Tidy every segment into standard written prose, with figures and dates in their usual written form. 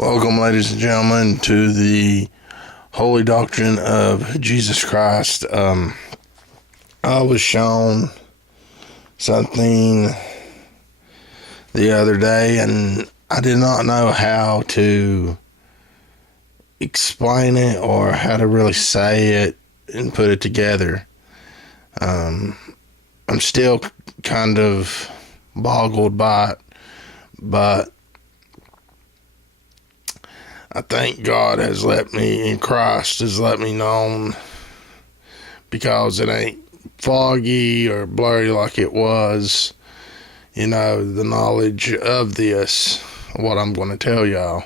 Welcome, ladies and gentlemen, to the Holy Doctrine of Jesus Christ. I was shown something the other day, and I did not know how to explain it or how to really say it and put it together. I'm still kind of boggled by it, but I think God has let me, in Christ has let me know, because it ain't foggy or blurry like it was, the knowledge of this, what I'm going to tell y'all,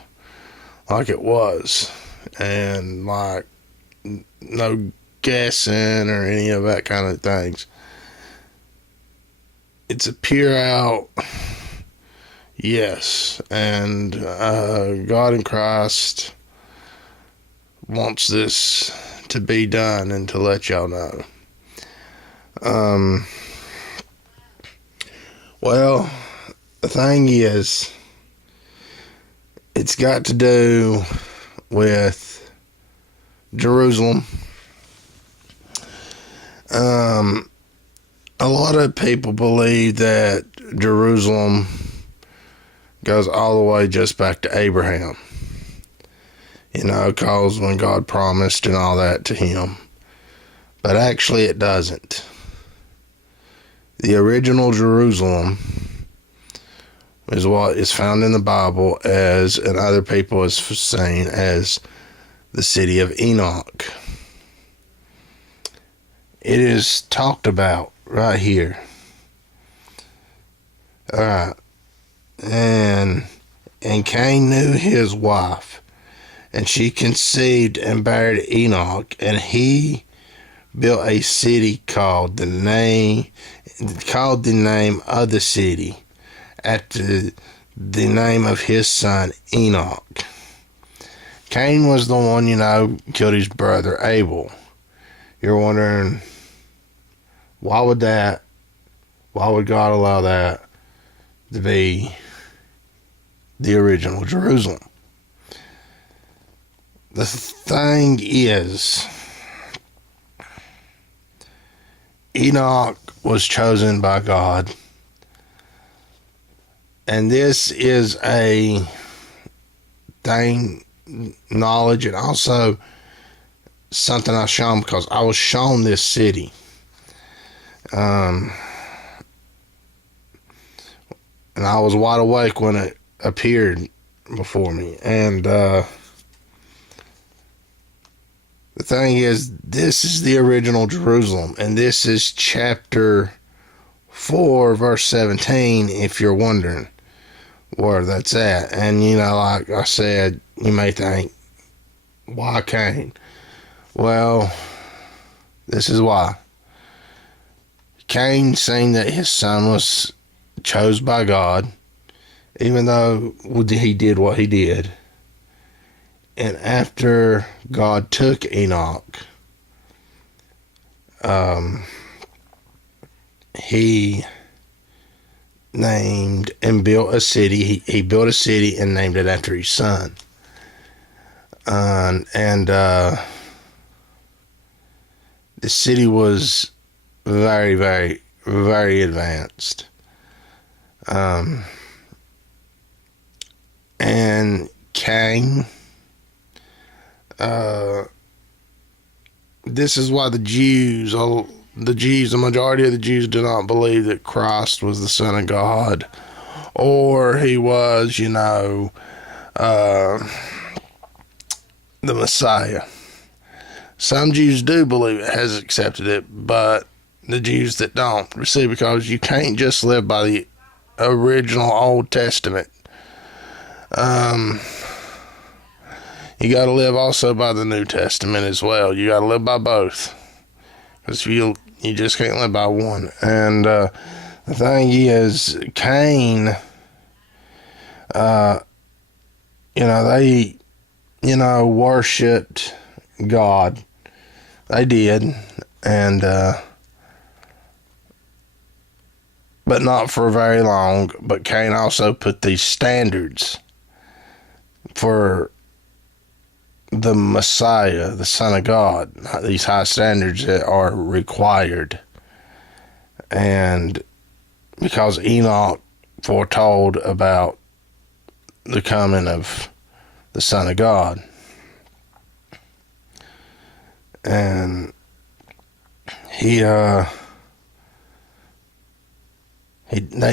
like it was, and like no guessing or any of that kind of things. It's a pure out yes, and God in Christ wants this to be done and to let y'all know. Well, the thing is, it's got to do with Jerusalem. A lot of people believe that Jerusalem goes all the way just back to Abraham. Because when God promised and all that to him. But actually it doesn't. The original Jerusalem is what is found in the Bible as, and other people is saying, as the city of Enoch. It is talked about right here. Alright. And Cain knew his wife, and she conceived and bare Enoch, and he built a city called the name of the city after the name of his son Enoch. Cain was the one, killed his brother Abel. You're wondering, why would God allow that to be the original Jerusalem? The thing is, Enoch was chosen by God, and this is a thing, knowledge, and also something I shown because I was shown this city. And I was wide awake when it appeared before me. And the thing is, this is the original Jerusalem. And this is chapter 4, verse 17, if you're wondering where that's at. And, like I said, you may think, why Cain? Well, this is why. Cain, saying that his son was chose by God, even though he did what he did. And after God took Enoch, he named and built a city. He built a city and named it after his son. The city was very, very, very advanced. And Cain, this is why the majority of the Jews do not believe that Christ was the Son of God, or he was, the Messiah. Some Jews do believe it, has accepted it, but the Jews that don't, see, because you can't just live by the original Old Testament. You got to live also by the New Testament as well. You got to live by both, because you just can't live by one. And the thing is, Cain, they, worshipped God. They did, and but not for very long. But Cain also put these standards for the Messiah, the Son of God, these high standards that are required. And because Enoch foretold about the coming of the Son of God. And they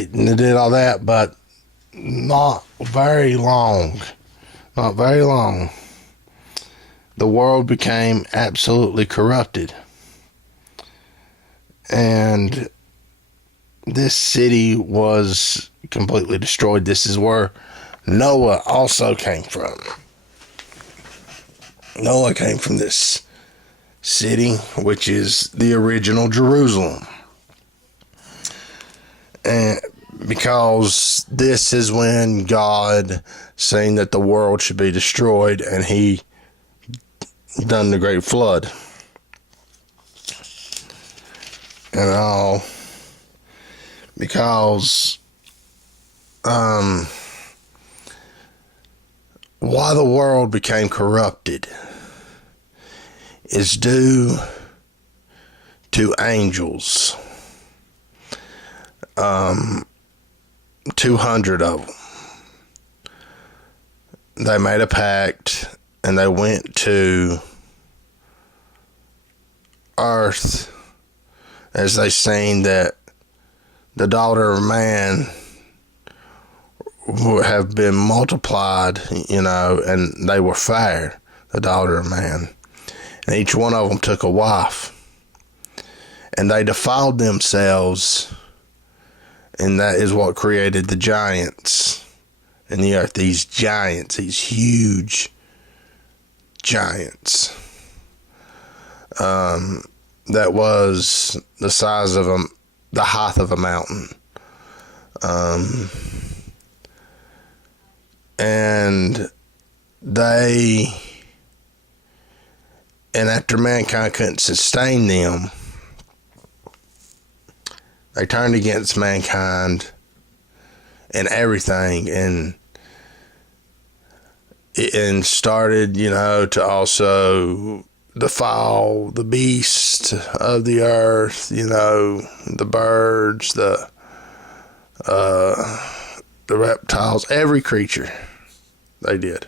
did all that, but not very long. Not very long. The world became absolutely corrupted. And this city was completely destroyed. This is where Noah also came from. Noah came from this city, which is the original Jerusalem. And because this is when God saying that the world should be destroyed, and he done the great flood and all, because why the world became corrupted is due to angels. 200 of them. They made a pact and they went to earth as they seen that the daughter of man would have been multiplied, and they were fair, the daughter of man. And each one of them took a wife. And they defiled themselves, and that is what created the giants in the earth. These giants, these huge giants. That was the size of the height of a mountain. And after mankind couldn't sustain them, they turned against mankind and everything, and started, to also defile the beasts of the earth, the birds, the reptiles, every creature they did.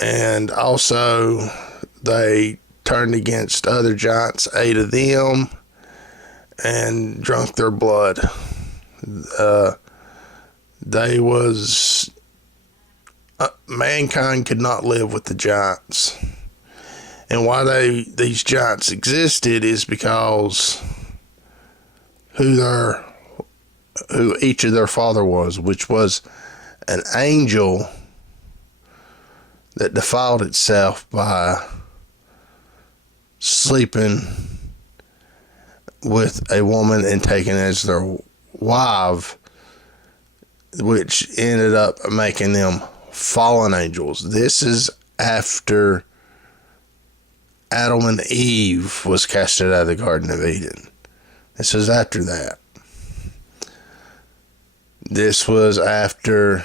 And also they turned against other giants, ate of them, and drunk their blood. Mankind could not live with the giants. And why these giants existed is because who each of their father was, which was an angel that defiled itself by sleeping with a woman and taking as their wife, which ended up making them fallen angels. This is after Adam and Eve was casted out of the Garden of Eden. This is after that. This was after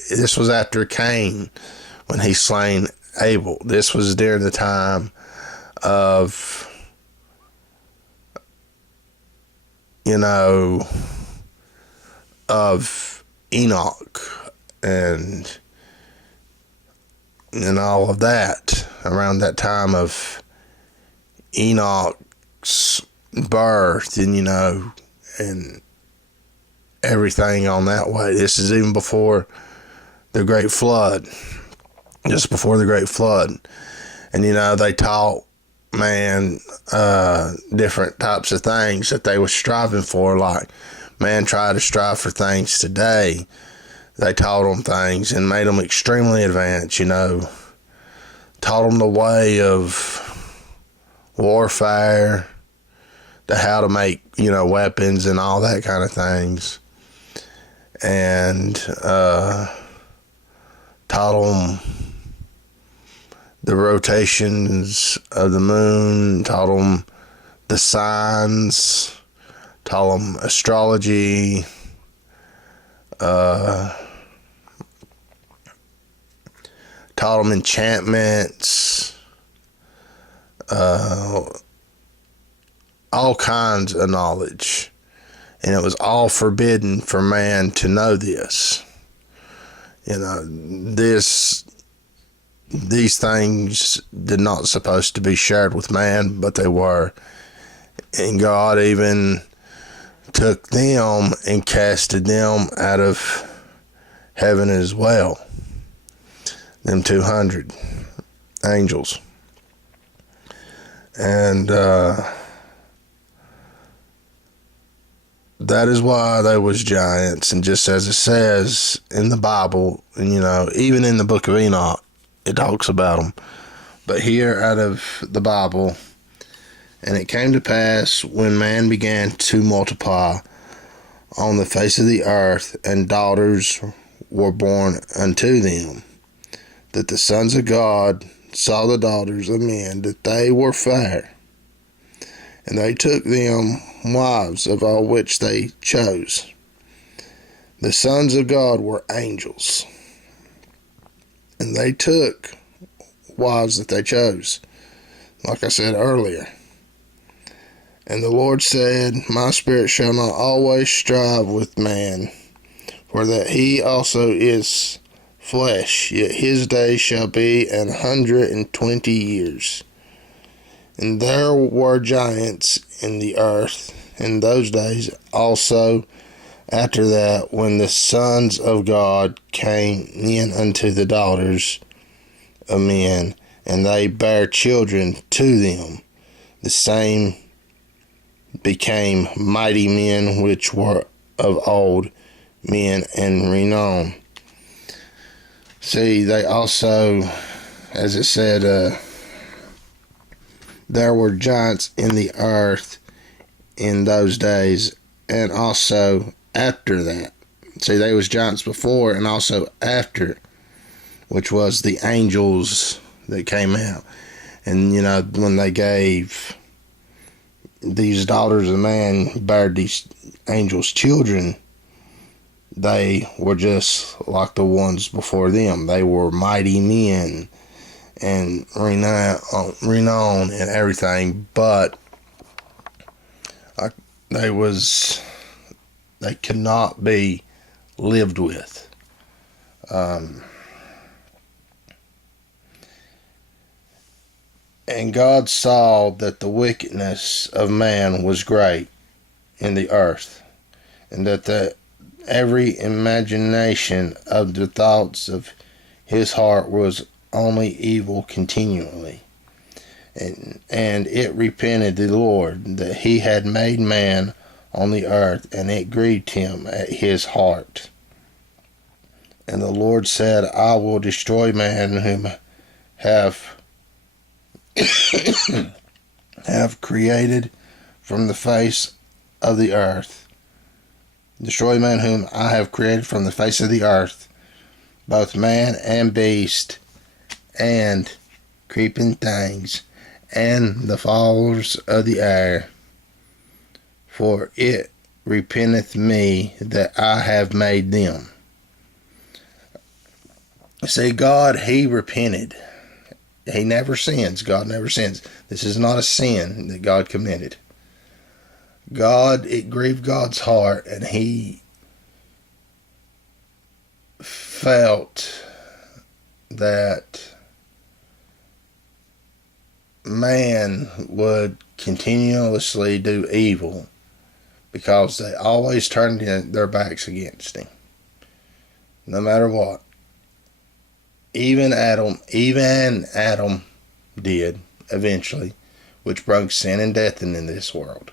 this was after Cain, when he slain Abel. This was during the time of, of Enoch and all of that, around that time of Enoch's birth, and everything on that way. This is even before the great flood, just before the great flood. And they taught man different types of things that they were striving for, like man tried to strive for things today. They taught them things and made them extremely advanced, taught them the way of warfare, to how to make, weapons and all that kind of things. And taught them the rotations of the moon, taught them the signs, taught them astrology, taught them enchantments, all kinds of knowledge. And it was all forbidden for man to know this. These things did not supposed to be shared with man, but they were. And God even took them and casted them out of heaven as well. Them 200 angels. And that is why they was giants. And just as it says in the Bible, and even in the book of Enoch, it talks about them. But here out of the Bible, and it came to pass when man began to multiply on the face of the earth, and daughters were born unto them, that the sons of God saw the daughters of men, that they were fair. And they took them wives, of all which they chose. The sons of God were angels, and they took wives that they chose, like I said earlier. And the Lord said, My spirit shall not always strive with man, for that he also is flesh, yet his days shall be 120 years. And there were giants in the earth in those days also after that, when the sons of God came in unto the daughters of men, and they bare children to them. The same became mighty men which were of old, men and renown. See, they also, as it said, there were giants in the earth in those days, and also after that. See, they was giants before and also after, which was the angels that came out. And, when they gave these daughters of man, bared these angels children, they were just like the ones before them. They were mighty men and renowned and everything, but they could not be lived with. And God saw that the wickedness of man was great in the earth, and that every imagination of the thoughts of his heart was only evil continually. And it repented the Lord that he had made man on the earth, and it grieved him at his heart. And the Lord said, I will destroy man whom have created from the face of the earth. Destroy man whom I have created from the face of the earth, both man and beast, and creeping things, and the fowls of the air. For it repenteth me that I have made them. See, God, he repented. He never sins. God never sins. This is not a sin that God committed. It grieved God's heart, and he felt that man would continuously do evil because they always turned their backs against him, no matter what. Even Adam did eventually, which brought sin and death into this world.